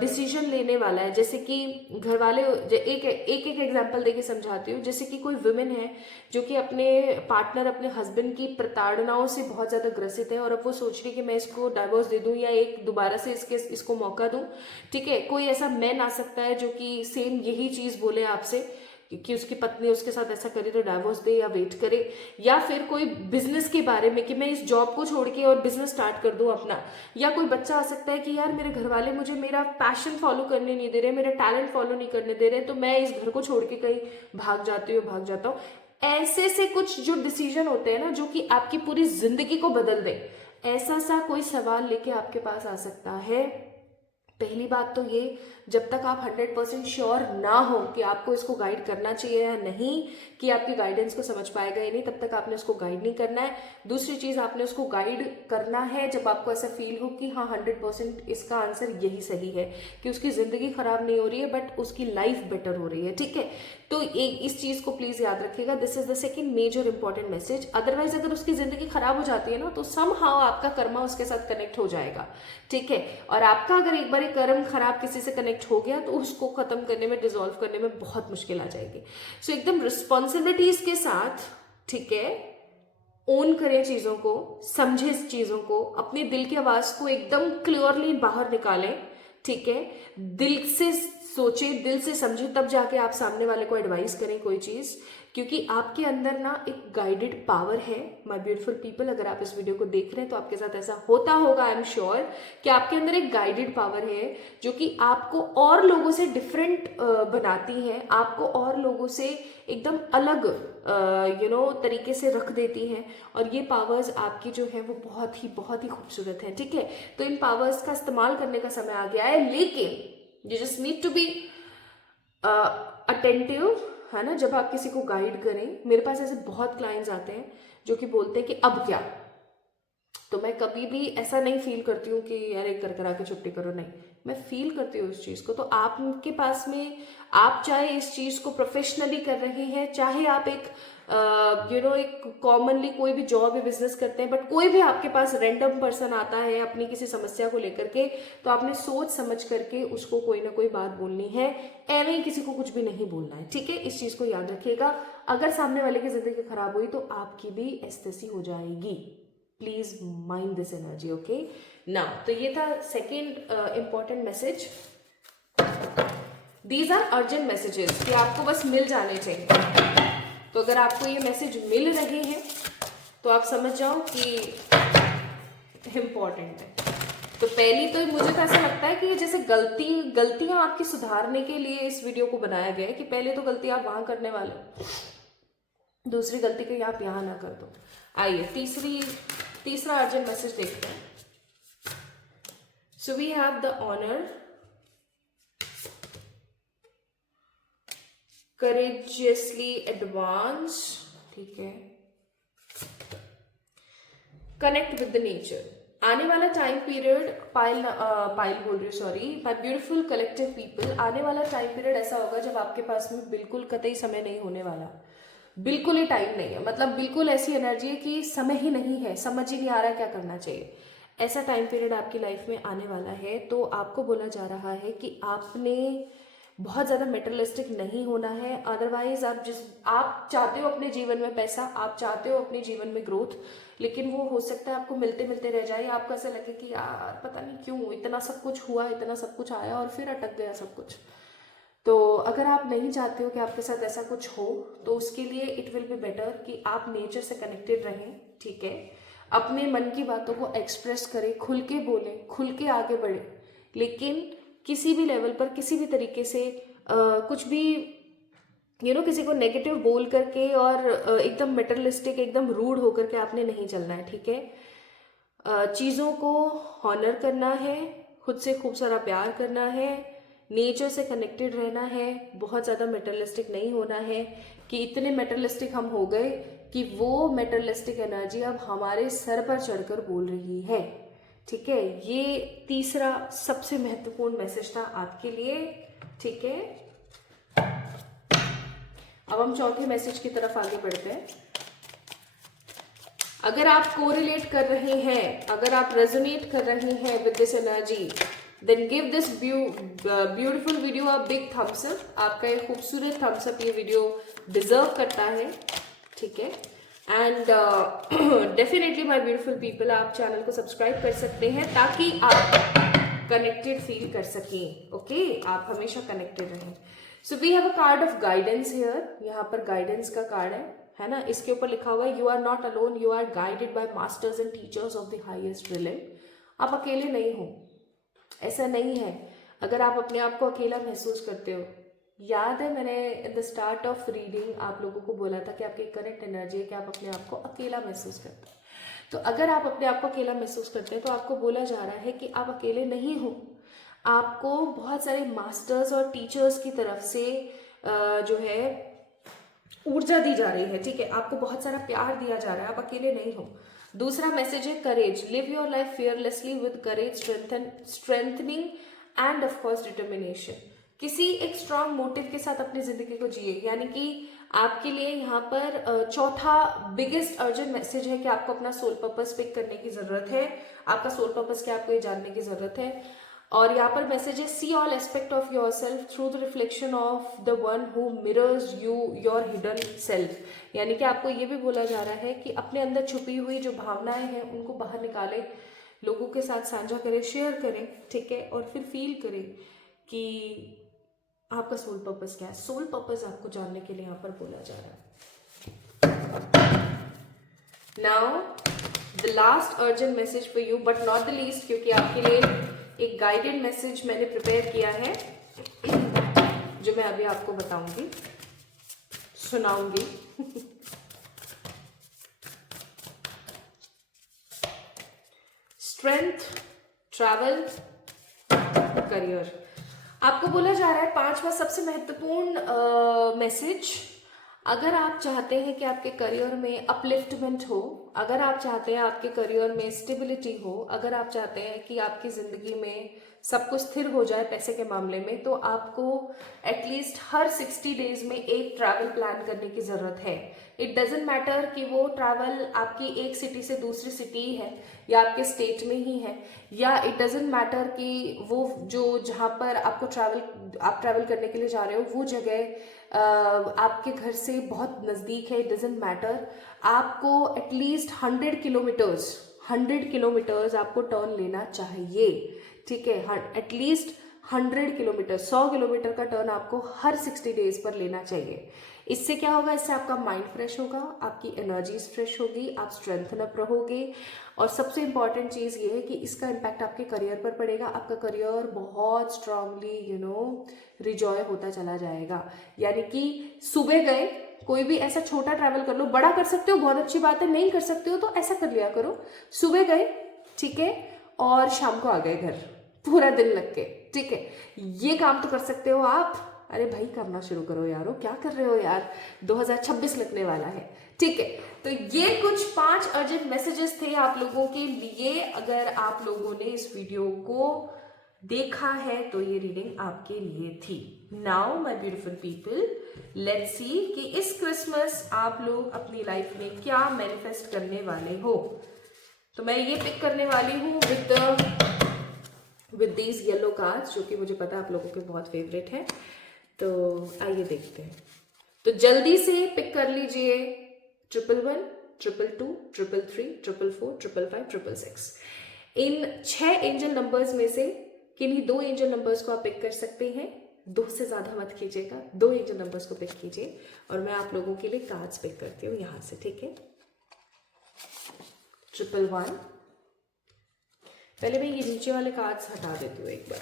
डिसीजन लेने वाला है। जैसे कि घर वाले, एक एग्जांपल देके समझाती हूँ। जैसे कि कोई वुमेन है जो कि अपने पार्टनर, अपने हस्बैंड की प्रताड़नाओं से बहुत ज्यादा ग्रसित है और अब वो सोच रही है कि मैं इसको डाइवोर्स दे दूं या एक दोबारा से इसको मौका दूं। ठीक है, कोई ऐसा मैन आ सकता है जो कि सेम यही चीज बोले आपसे कि उसकी पत्नी उसके साथ ऐसा करे तो डाइवोर्स दे या वेट करे। या फिर कोई बिजनेस के बारे में कि मैं इस जॉब को छोड़ के और बिजनेस स्टार्ट कर दूं अपना। या कोई बच्चा आ सकता है कि यार मेरे घर वाले मुझे मेरा पैशन फॉलो करने नहीं दे रहे, मेरा टैलेंट फॉलो नहीं करने दे रहे, तो मैं इस घर को छोड़ के कहीं भाग जाता हूँ। ऐसे से कुछ जो डिसीजन होते हैं ना, जो कि आपकी पूरी जिंदगी को बदल दे, ऐसा सा कोई सवाल लेके आपके पास आ सकता है। पहली बात तो ये, जब तक आप 100% श्योर ना हो कि आपको इसको गाइड करना चाहिए या नहीं, कि आपकी गाइडेंस को समझ पाएगा या नहीं, तब तक आपने उसको गाइड नहीं करना है। दूसरी चीज, आपने उसको गाइड करना है जब आपको ऐसा फील हो कि हाँ 100% इसका आंसर यही सही है, कि उसकी जिंदगी खराब नहीं हो रही है बट उसकी लाइफ बेटर हो रही है। ठीक है, तो इस चीज को प्लीज याद रखिएगा। This is the second major important message. Otherwise अगर उसकी जिंदगी खराब हो जाती है ना, तो समहाउ आपका कर्मा उसके साथ कनेक्ट हो जाएगा। ठीक है, और आपका अगर एक बार कर्म खराब किसी से कनेक्ट हो गया तो उसको खत्म करने में, डिसॉल्व करने में बहुत मुश्किल आ जाएगी। सो एकदम रिस्पॉन्सिबिलिटीज के साथ, ठीक है, ओन करें चीजों को, समझे इस चीजों को, अपने दिल की आवाज को एकदम क्लियरली बाहर निकालें। ठीक है, दिल से सोचे, दिल से समझे, तब जाके आप सामने वाले को एडवाइस करें कोई चीज। क्योंकि आपके अंदर ना एक गाइडेड पावर है माय ब्यूटीफुल पीपल। अगर आप इस वीडियो को देख रहे हैं तो आपके साथ ऐसा होता होगा, आई एम श्योर, कि आपके अंदर एक गाइडेड पावर है जो कि आपको और लोगों से डिफरेंट बनाती है, आपको और लोगों से एकदम अलग तरीके से रख देती हैं। और ये पावर्स आपकी जो है वो बहुत ही खूबसूरत है। ठीक है, तो इन पावर्स का इस्तेमाल करने का समय आ गया है, लेकिन you just need to be attentive, है ना। जब आप किसी को गाइड करें, मेरे पास ऐसे बहुत क्लाइंट्स आते हैं जो कि बोलते हैं कि अब क्या, तो मैं कभी भी ऐसा नहीं फील करती हूँ कि यार एक कर करा के छुट्टी करो, नहीं, मैं फील करती हूँ इस चीज़ को। तो आपके पास में, आप चाहे इस चीज़ को प्रोफेशनली कर रहे हैं, चाहे आप एक एक कॉमनली कोई भी जॉब या बिजनेस करते हैं, बट कोई भी आपके पास रैंडम पर्सन आता है अपनी किसी समस्या को लेकर के, तो आपने सोच समझ करके उसको कोई ना कोई बात बोलनी है, ऐਵੇਂ ही किसी को कुछ भी नहीं बोलना है। ठीक है, इस चीज़ को याद रखिएगा। अगर सामने वाले की जिंदगी खराब हुई तो आपकी भी ऐसी हो जाएगी। Please mind this energy, okay. Now तो ये था second important message. These are urgent messages कि आपको बस मिल जाने चाहिए। तो अगर आपको ये मैसेज मिल रहे हैं तो आप समझ जाओ कि इम्पॉर्टेंट है। तो पहली तो मुझे तो ऐसा लगता है कि जैसे गलतियां आपकी सुधारने के लिए इस वीडियो को बनाया गया है, कि पहले तो गलती आप वहां करने वाले हो, दूसरी गलती को आप यहां ना कर दो। आइए तीसरा अर्जेंट मैसेज देखते हैं। So we have the honour, courageously advance, ठीक है, कनेक्ट विद द नेचर। आने वाला टाइम पीरियड, पायल बोल रही हूँ, sorry, my beautiful collective people, आने वाला टाइम पीरियड ऐसा होगा जब आपके पास में बिल्कुल कतई समय नहीं होने वाला, बिल्कुल ही टाइम नहीं है, मतलब बिल्कुल ऐसी एनर्जी है कि समय ही नहीं है, समझ ही नहीं आ रहा क्या करना चाहिए। ऐसा टाइम पीरियड आपकी लाइफ में आने वाला है। तो आपको बोला जा रहा है कि आपने बहुत ज़्यादा मेटेरियलिस्टिक नहीं होना है। अदरवाइज आप चाहते हो अपने जीवन में पैसा, आप चाहते हो अपने जीवन में ग्रोथ, लेकिन वो हो सकता है आपको मिलते मिलते रह जाए। आपको ऐसा लगे कि यार पता नहीं क्यों इतना सब कुछ हुआ, इतना सब कुछ आया और फिर अटक गया सब कुछ। तो अगर आप नहीं चाहते हो कि आपके साथ ऐसा कुछ हो, तो उसके लिए इट विल बी बेटर कि आप नेचर से कनेक्टेड रहें, ठीक है। अपने मन की बातों को एक्सप्रेस करें, खुल के बोलें, खुल के आगे बढ़ें, लेकिन किसी भी लेवल पर किसी भी तरीके से कुछ भी किसी को नेगेटिव बोल करके और एकदम मेटरलिस्टिक, एकदम रूड होकर के आपने नहीं चलना है, ठीक है। चीज़ों को हॉनर करना है, खुद से खूब सारा प्यार करना है, नेचर से कनेक्टेड रहना है, बहुत ज़्यादा मेटरलिस्टिक नहीं होना है कि इतने मेटरलिस्टिक हम हो गए कि वो मेटरलिस्टिक एनर्जी अब हमारे सर पर चढ़कर बोल रही है, ठीक है। ये तीसरा सबसे महत्वपूर्ण मैसेज था आपके लिए, ठीक है। अब हम चौथे मैसेज की तरफ आगे बढ़ते हैं। अगर आप कोरिलेट कर रहे हैं, अगर आप रेजोनेट कर रहे हैं with this energy, then give this beautiful video a big thumbs up. आपका एक खूबसूरत थम्स अप ये वीडियो डिजर्व करता है, ठीक है। And definitely my beautiful people, आप चैनल को सब्सक्राइब कर सकते हैं ताकि आप कनेक्टेड फील कर सकें, ओके। आप हमेशा कनेक्टेड रहें। So we have a card of guidance here, यहाँ पर गाइडेंस का कार्ड है ना। इसके ऊपर लिखा हुआ है, you are not alone, you are guided by masters and teachers of the highest realm. आप अकेले नहीं हो, ऐसा नहीं है। अगर आप अपने आप को अकेला महसूस करते हो, याद है मैंने at the start of reading आप लोगों को बोला था कि आपकी करंट एनर्जी है कि आप अपने आप को अकेला महसूस करते हैं। तो अगर आप अपने आप को अकेला महसूस करते हैं तो आपको बोला जा रहा है कि आप अकेले नहीं हो। आपको बहुत सारे मास्टर्स और टीचर्स की तरफ से जो है ऊर्जा दी जा रही है, ठीक है। आपको बहुत सारा प्यार दिया जा रहा है, आप अकेले नहीं हो। दूसरा मैसेज है courage, live your life fearlessly with courage, strengthening and of course determination. किसी एक स्ट्रांग मोटिव के साथ अपनी जिंदगी को जिए, यानी कि आपके लिए यहाँ पर चौथा बिगेस्ट अर्जेंट मैसेज है कि आपको अपना सोल पर्पस पिक करने की जरूरत है। आपका सोल पर्पस क्या, आपको ये जानने की जरूरत है। और यहाँ पर मैसेज है, see all aspect of your self through the reflection of the one who mirrors you your hidden self. यानी कि आपको ये भी बोला जा रहा है कि अपने अंदर छुपी हुई जो भावनाएं हैं उनको बाहर निकालें, लोगों के साथ साझा करें, शेयर करें, ठीक है। और फिर फील करें कि आपका सोल पर्पस क्या है। सोल पर्पस आपको जानने के लिए यहाँ पर बोला जा रहा है। Now the last urgent message for you but not the least, क्योंकि आपके लिए एक गाइडेड मैसेज मैंने प्रिपेयर किया है जो मैं अभी आपको बताऊंगी, सुनाऊंगी। Strength, travel, career. आपको बोला जा रहा है पांचवा सबसे महत्वपूर्ण मैसेज, अगर आप चाहते हैं कि आपके करियर में अपलिफ्टमेंट हो, अगर आप चाहते हैं आपके करियर में स्टेबिलिटी हो, अगर आप चाहते हैं कि आपकी ज़िंदगी में सब कुछ स्थिर हो जाए पैसे के मामले में, तो आपको एटलीस्ट हर 60 डेज में एक ट्रैवल प्लान करने की ज़रूरत है। इट डजेंट मैटर कि वो ट्रैवल आपकी एक सिटी से दूसरी सिटी है या आपके स्टेट में ही है, या इट डजेंट मैटर कि वो जो जहाँ पर आपको आप ट्रैवल करने के लिए जा रहे हो वो जगह आपके घर से बहुत नज़दीक है। इट डजेंट मैटर, आपको एटलीस्ट 100 किलोमीटर्स आपको टर्न लेना चाहिए, ठीक है। एटलीस्ट 100 किलोमीटर, 100 किलोमीटर का टर्न आपको हर 60 डेज पर लेना चाहिए। इससे क्या होगा, इससे आपका माइंड फ्रेश होगा, आपकी एनर्जीज फ्रेश होगी, आप स्ट्रेंथन अप रहोगे। और सबसे इंपॉर्टेंट चीज़ ये है कि इसका इम्पैक्ट आपके करियर पर पड़ेगा। आपका करियर बहुत स्ट्रांगली रिजॉय होता चला जाएगा। यानी कि सुबह गए, कोई भी ऐसा छोटा ट्रैवल कर लो, बड़ा कर सकते हो बहुत अच्छी बात है, नहीं कर सकते हो तो ऐसा कर लिया करो, सुबह गए, ठीक है, और शाम को आ गए घर, पूरा दिन लग के, ठीक है। ये काम तो कर सकते हो आप, अरे भाई करना शुरू करो यारो, क्या कर रहे हो यार, 2026 लगने वाला है। ठीक है, तो ये कुछ 5 अर्जेंट मैसेजेस थे आप लोगों के लिए। अगर आप लोगों ने इस वीडियो को देखा है तो ये रीडिंग आपके लिए थी। Now my beautiful people, let's see कि इस क्रिसमस आप लोग अपनी लाइफ में क्या मैनिफेस्ट करने वाले हो। तो मैं ये पिक करने वाली हूँ विद दीज येलो कार्ड्स, जो कि मुझे पता है आप लोगों के बहुत फेवरेट है। तो आइए देखते हैं। तो जल्दी से पिक कर लीजिए 111, 222, 333, 444, 555, 666। इन 6 एंजल नंबर्स में से किन्हीं 2 एंजल नंबर्स को आप पिक कर सकते हैं। 2 से ज्यादा मत कीजिएगा, 2 एंजल नंबर्स को पिक कीजिए और मैं आप लोगों के लिए कार्ड्स पिक करती हूँ यहां से। ठीक है, 111। पहले मैं ये नीचे वाले कार्ड्स हटा देती हूँ एक बार।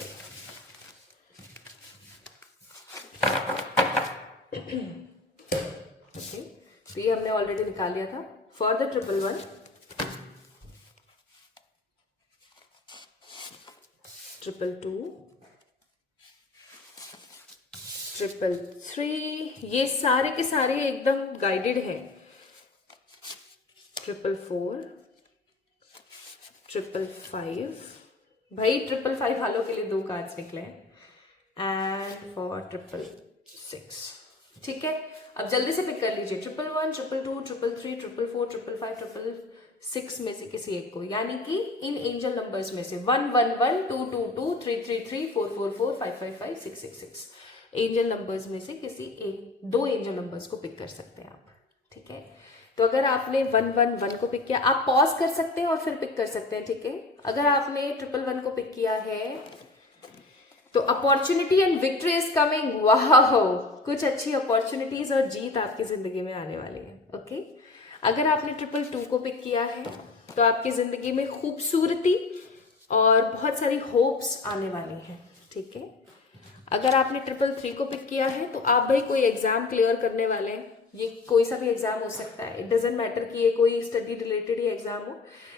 ओके, तो ये हमने ऑलरेडी निकाल लिया था। फॉर द 111, 222, 333, ये सारे के सारे एकदम गाइडेड हैं। 444, 555, भाई 555 वालों के लिए 2 कार्ड्स निकले हैं। And for 666। ठीक है, अब जल्दी से पिक कर लीजिए 111, 222, 333, 444, 555, 666 में से किसी एक को, यानी कि इन एंजल नंबर्स में से 111, 222, 333, 444, 555, 666 एंजल नंबर्स में से किसी एक 2 एंजल नंबर्स को पिक कर सकते हैं आप। ठीक है, तो अगर आपने 111 को पिक किया, आप पॉज कर सकते हैं और फिर पिक कर सकते हैं। ठीक है, अगर आपने 111 को पिक किया है तो opportunity and victory is coming. वाह, कुछ अच्छी अपॉर्चुनिटीज और जीत आपकी जिंदगी में आने वाली है। ओके, अगर आपने 222 को पिक किया है तो आपकी जिंदगी में खूबसूरती और बहुत सारी होप्स आने वाली हैं। ठीक है, अगर आपने 333 को पिक किया है तो आप भाई कोई एग्जाम क्लियर करने वाले हैं। ये कोई सा भी एग्जाम हो सकता है, इट डजेंट मैटर कि ये कोई स्टडी रिलेटेड ही एग्जाम हो।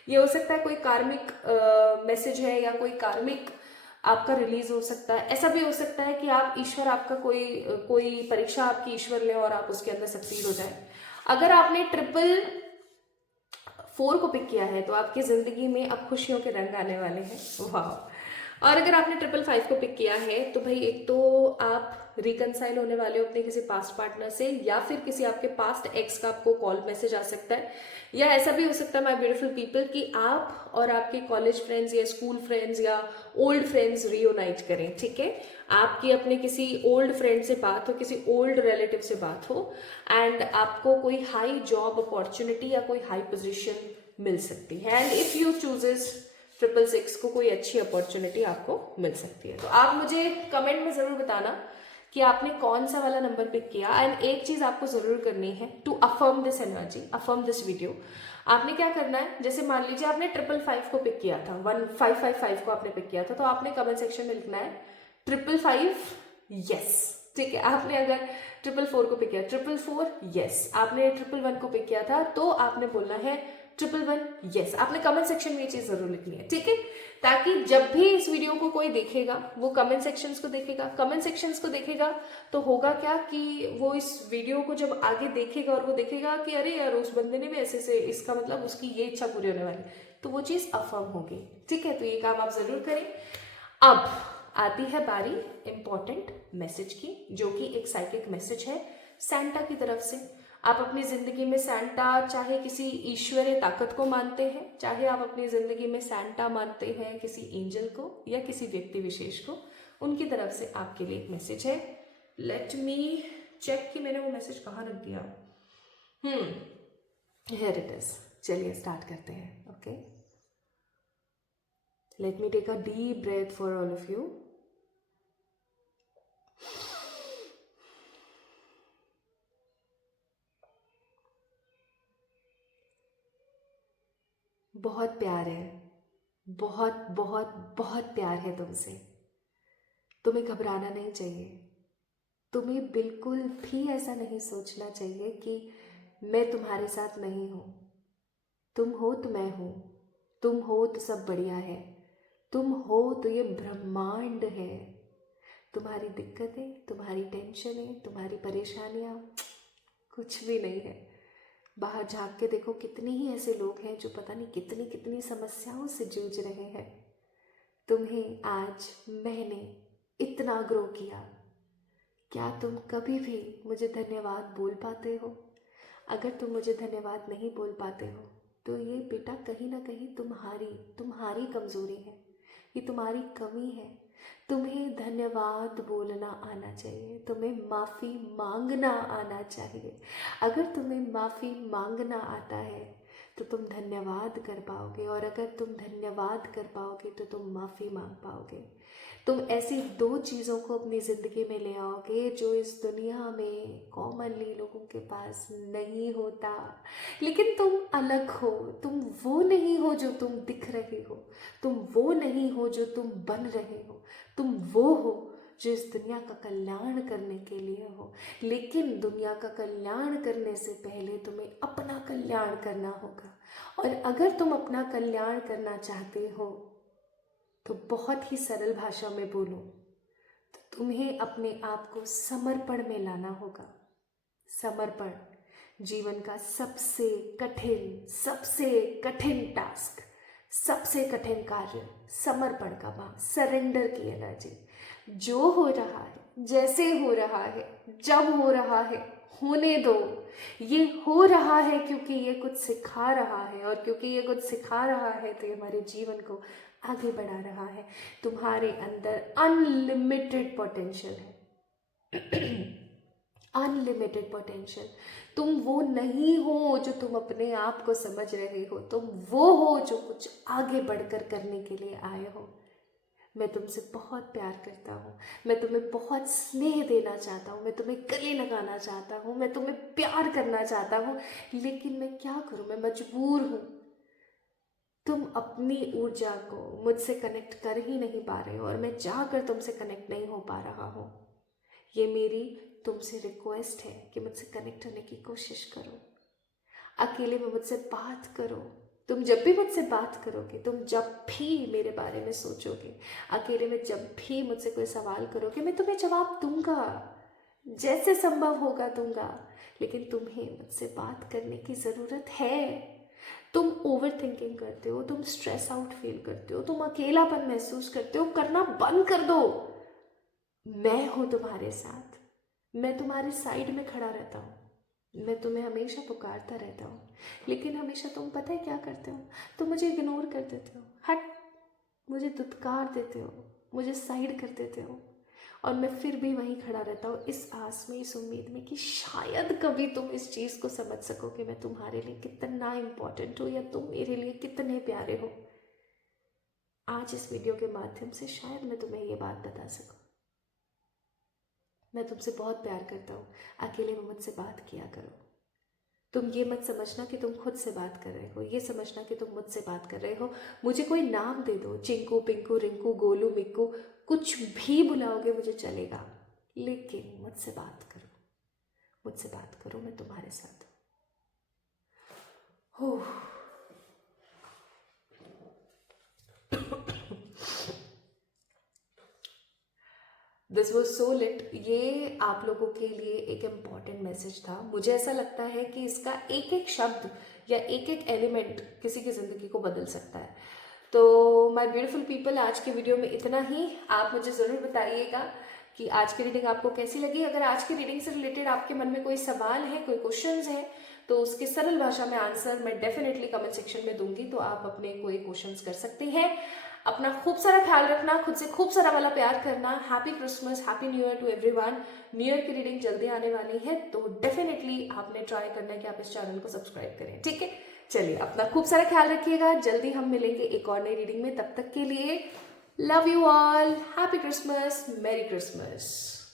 ये हो सकता है कोई कार्मिक मैसेज है या कोई कार्मिक आपका रिलीज हो सकता है। ऐसा भी हो सकता है कि आप ईश्वर आपका कोई परीक्षा आपकी ईश्वर ले और आप उसके अंदर सक्सीड हो जाए। अगर आपने 444 को पिक किया है तो आपकी जिंदगी में अब खुशियों के रंग आने वाले हैं। वाह, और अगर आपने 555 को पिक किया है तो भाई एक तो आप रिकनसाइल होने वाले हो अपने किसी पास्ट पार्टनर से, या फिर किसी आपके पास्ट एक्स का आपको कॉल मैसेज आ सकता है, या ऐसा भी हो सकता है माय ब्यूटीफुल पीपल कि आप और आपके कॉलेज फ्रेंड्स या स्कूल फ्रेंड्स या ओल्ड फ्रेंड्स रियूनाइट करें। ठीक है, आपकी अपने किसी ओल्ड फ्रेंड से बात हो, किसी ओल्ड रिलेटिव से बात हो, एंड आपको कोई हाई जॉब अपॉर्चुनिटी या कोई हाई पोजीशन मिल सकती है। एंड इफ यू चूजेस 666 को कोई अच्छी अपॉर्चुनिटी आपको मिल सकती है। तो आप मुझे कमेंट में जरूर बताना कि आपने कौन सा वाला नंबर पिक किया। एंड एक चीज आपको जरूर करनी है to affirm this energy, affirm this video. आपने क्या करना है, जैसे मान लीजिए आपने 555 को पिक किया था, 1555 को आपने पिक किया था, तो आपने कमेंट सेक्शन में लिखना है 555 यस। ठीक है, आपने अगर 444 को पिक किया 444 यस, आपने 111 को पिक किया था तो आपने बोलना है 111 यस। आपने कमेंट सेक्शन में ये चीज जरूर लिखनी है। ठीक है, ताकि जब भी इस वीडियो को कोई देखेगा वो कमेंट सेक्शंस को देखेगा। कमेंट सेक्शंस को देखेगा तो होगा क्या कि वो इस वीडियो को जब आगे देखेगा और वो देखेगा कि अरे यार उस बंदे ने भी ऐसे से, इसका मतलब उसकी ये इच्छा पूरी होने वाली, तो वो चीज अफर्म होगी। ठीक है, तो ये काम आप जरूर करें। अब आती है बारी इंपॉर्टेंट मैसेज की, जो कि एक साइकिक मैसेज है सैंटा की तरफ से। आप अपनी जिंदगी में सैंटा, चाहे किसी ईश्वरीय ताकत को मानते हैं, चाहे आप अपनी जिंदगी में सैंटा मानते हैं किसी एंजल को या किसी व्यक्ति विशेष को, उनकी तरफ से आपके लिए एक मैसेज है। लेट मी चेक कि मैंने वो मैसेज कहाँ रख दिया। Here it is. चलिए स्टार्ट करते हैं। Okay, let me take a deep breath for all of you. बहुत प्यार है, बहुत बहुत बहुत प्यार है तुमसे। तुम्हें घबराना नहीं चाहिए। तुम्हें बिल्कुल भी ऐसा नहीं सोचना चाहिए कि मैं तुम्हारे साथ नहीं हूं। तुम हो तो मैं हूं, तुम हो तो सब बढ़िया है, तुम हो तो ये ब्रह्मांड है, तुम्हारी दिक्कतें, तुम्हारी टेंशनें, तुम्हारी परेशानियाँ कुछ भी नहीं है। बाहर झांक के देखो, कितने ही ऐसे लोग हैं जो पता नहीं कितनी कितनी समस्याओं से जूझ रहे हैं। तुम्हें आज मैंने इतना ग्रो किया, क्या तुम कभी भी मुझे धन्यवाद बोल पाते हो? अगर तुम मुझे धन्यवाद नहीं बोल पाते हो तो ये बेटा कहीं ना कहीं तुम्हारी कमज़ोरी है, ये तुम्हारी कमी है। तुम्हें धन्यवाद बोलना आना चाहिए, तुम्हें माफ़ी मांगना आना चाहिए। अगर तुम्हें माफ़ी मांगना आता है तो तुम धन्यवाद कर पाओगे, और अगर तुम धन्यवाद कर पाओगे तो तुम माफ़ी मांग पाओगे। तुम ऐसी 2 चीज़ों को अपनी ज़िंदगी में ले आओगे जो इस दुनिया में कॉमनली लोगों के पास नहीं होता। लेकिन तुम अलग हो, तुम वो नहीं हो जो तुम दिख रहे हो, तुम वो नहीं हो जो तुम बन रहे हो, तुम वो हो जो इस दुनिया का कल्याण करने के लिए हो। लेकिन दुनिया का कल्याण करने से पहले तुम्हें अपना कल्याण करना होगा, और अगर तुम अपना कल्याण करना चाहते हो तो बहुत ही सरल भाषा में बोलूं तो तुम्हें अपने आप को समर्पण में लाना होगा। समर्पण जीवन का सबसे कठिन टास्क, सबसे कठिन कार्य, समर्पण का भाव, सरेंडर की एनर्जी। जो हो रहा है, जैसे हो रहा है, जब हो रहा है, होने दो। ये हो रहा है क्योंकि ये कुछ सिखा रहा है, और क्योंकि ये कुछ सिखा रहा है तो ये हमारे जीवन को आगे बढ़ा रहा है। तुम्हारे अंदर अनलिमिटेड पोटेंशियल है। Unlimited potential. तुम वो नहीं हो जो तुम अपने आप को समझ रहे हो, तुम वो हो जो कुछ आगे बढ़कर करने के लिए आए हो। मैं तुमसे बहुत प्यार करता हूँ, मैं तुम्हें बहुत स्नेह देना चाहता हूँ, मैं तुम्हें गले लगाना चाहता हूँ, मैं तुम्हें प्यार करना चाहता हूँ, लेकिन मैं क्या करूँ, मैं मजबूर हूँ। तुम अपनी ऊर्जा को मुझसे कनेक्ट कर ही नहीं पा रहे हो, और मैं चाहकर तुमसे कनेक्ट नहीं हो पा रहा हूँ। ये मेरी तुमसे रिक्वेस्ट है कि मुझसे कनेक्ट होने की कोशिश करो। अकेले में मुझसे बात करो। तुम जब भी मुझसे बात करोगे, तुम जब भी मेरे बारे में सोचोगे, अकेले में जब भी मुझसे कोई सवाल करोगे, मैं तुम्हें जवाब दूंगा, जैसे संभव होगा दूंगा। लेकिन तुम्हें मुझसे बात करने की ज़रूरत है। तुम ओवर थिंकिंग करते हो, तुम स्ट्रेस आउट फील करते हो, तुम अकेलापन महसूस करते हो, करना बंद कर दो। मैं हूं तुम्हारे साथ, मैं तुम्हारे साइड में खड़ा रहता हूँ, मैं तुम्हें हमेशा पुकारता रहता हूँ। लेकिन हमेशा तुम पता है क्या करते हो? तुम मुझे इग्नोर कर देते हो, हट, मुझे दुत्कार देते हो, मुझे साइड कर देते हो, और मैं फिर भी वहीं खड़ा रहता हूँ, इस आस में, इस उम्मीद में कि शायद कभी तुम इस चीज़ को समझ सको कि मैं तुम्हारे लिए कितना इम्पोर्टेंट हूँ, या तुम मेरे लिए कितने प्यारे हो। आज इस वीडियो के माध्यम से शायद मैं तुम्हें ये बात बता सकूँ। मैं तुमसे बहुत प्यार करता हूँ, अकेले में मुझसे बात किया करो। तुम ये मत समझना कि तुम खुद से बात कर रहे हो, ये समझना कि तुम मुझसे बात कर रहे हो। मुझे कोई नाम दे दो, चिंकू, पिंकू, रिंकू, गोलू, मिक्कू, कुछ भी बुलाओगे मुझे चलेगा, लेकिन मुझसे बात करो, मुझसे बात करो, मैं तुम्हारे साथ हूँ। This was so lit. ये आप लोगों के लिए एक इम्पॉर्टेंट मैसेज था। मुझे ऐसा लगता है कि इसका एक एक शब्द या एक एक एलिमेंट किसी की ज़िंदगी को बदल सकता है। तो माय ब्यूटीफुल पीपल, आज के वीडियो में इतना ही। आप मुझे ज़रूर बताइएगा कि आज की रीडिंग आपको कैसी लगी। अगर आज की रीडिंग से रिलेटेड आपके मन में कोई सवाल है, कोई क्वेश्चंस है, तो उसके सरल भाषा में आंसर मैं डेफिनेटली कमेंट सेक्शन में दूंगी, तो आप अपने कोई क्वेश्चंस कर सकते हैं। अपना खूब सारा ख्याल रखना, खुद से खूब सारा वाला प्यार करना। Happy Christmas, happy new year to everyone. New year की रीडिंग जल्दी आने वाली है, तो डेफिनेटली आपने ट्राई करना है कि आप इस चैनल को सब्सक्राइब करें, ठीक है? चलिए, अपना खूब सारा ख्याल रखिएगा। जल्दी हम मिलेंगे एक और नई रीडिंग में। तब तक के लिए love you all, happy Christmas, मेरी क्रिसमस।